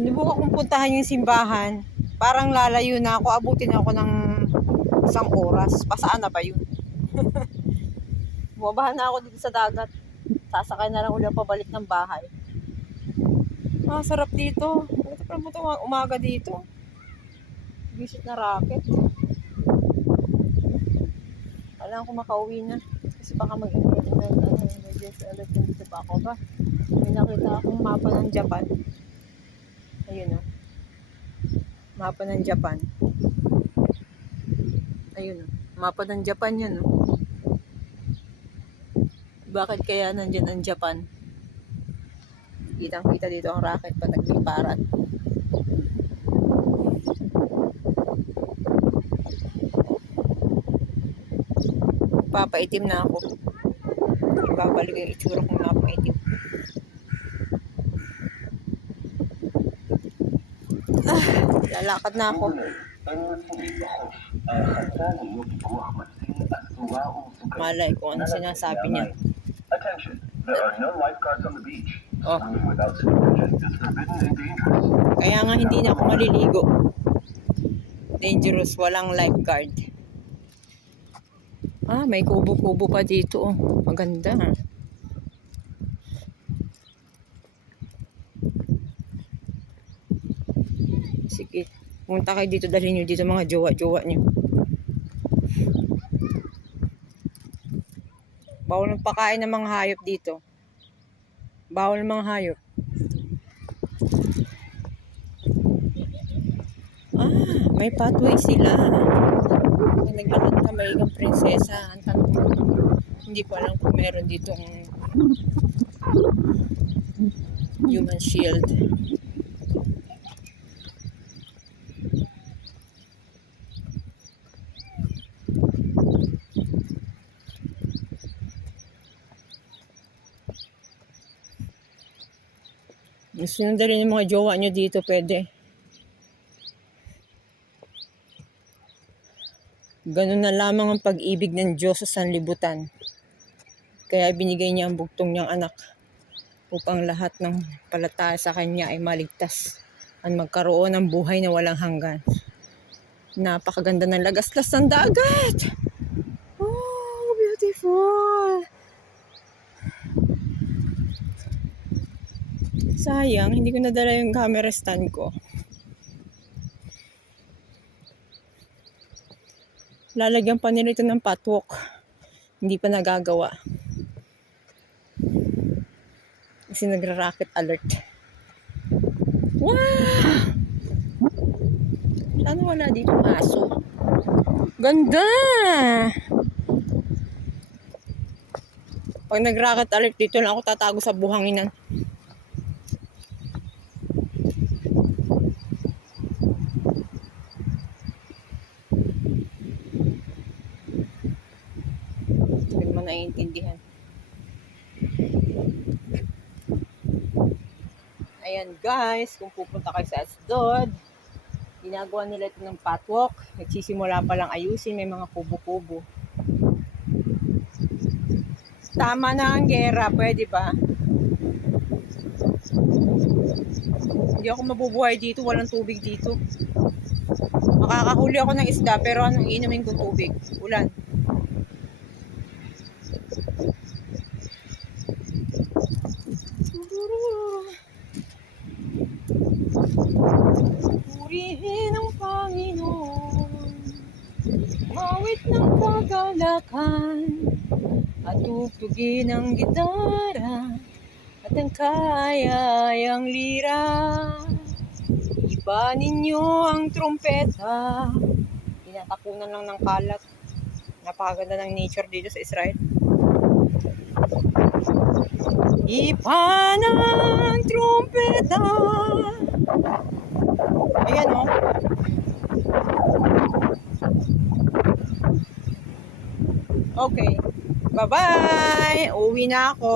Sinubukan kong puntahan yung simbahan. Parang lalayo na ako. Abutin ako ng 1 oras. Pasaan na ba yun? Bumabahan na ako dito sa dagat. Sasakay na lang ulit pabalik ng bahay. Sarap dito. Ito pa mo umaga dito. Visit na racket. Alam ko makauwi na. Kasi baka mag-emergency alert dito pa ako ba. May nakita akong mapa ng Japan. Ayun o. Mapa ng Japan. Ayun o. Mapa ng Japan yan o. Bakit kaya nandyan ang Japan? Kitang-kita dito ang racket pa nagliparan. Papaitim na ako. Ibabalik yung itsura kong napaitim. Lalakad na ako. Malay kung ano sinasabi niya. Oh. Kaya nga hindi na ako maliligo. Dangerous, walang lifeguard. May kubo-kubo pa dito. Maganda. Sige, punta kayo dito, dalhin nyo dito mga jowa-jowa nyo. Bawal ng pakain ng mga hayop dito. Bawal ng mga hayop. May pathway sila. Naglakad ka may ng prinsesa. Ang tanong, hindi ko alam kung meron dito human shield. Gusto nyo dalhin yung mga jowa nyo dito, pwede. Ganun na lamang ang pag-ibig ng Diyos sa sanlibutan. Kaya binigay niya ang bugtong niyang anak upang lahat ng palataya sa kanya ay maligtas at magkaroon ng buhay na walang hanggan. Napakaganda ng lagaslas ng dagat! Oh, beautiful! Sayang, hindi ko nadala yung camera stand ko. Lalagyan pa nila ito ng patwalk. Hindi pa nagagawa. Kasi nagra-rocket alert. Wow! Sana wala dito aso. Ganda! Pag nag-rocket alert dito lang ako tatago sa buhanginan. Hindi mo naiintindihan. Ayan guys, kung pupunta kayo sa Asdod, ginagawa nila ito ng patwalk. Nagsisimula pa lang ayusin, may mga kubo-kubo. Tama na ang gera, pwede ba? Hindi ako mabubuhay dito, walang tubig dito. Makakahuli ako ng isda, pero anong inumin kong tubig? Ulan. Purihin ang Panginoon, mawit ng kagalakan, at tugtugin ang gitara, at ang kayayang lira. Iba ninyo ang trompeta. Tinatapunan lang ng kalat. Napakaganda ng nature dito sa Israel. Iba ng trompeta. Ayan o. Okay. Bye-bye. Uwi na ako.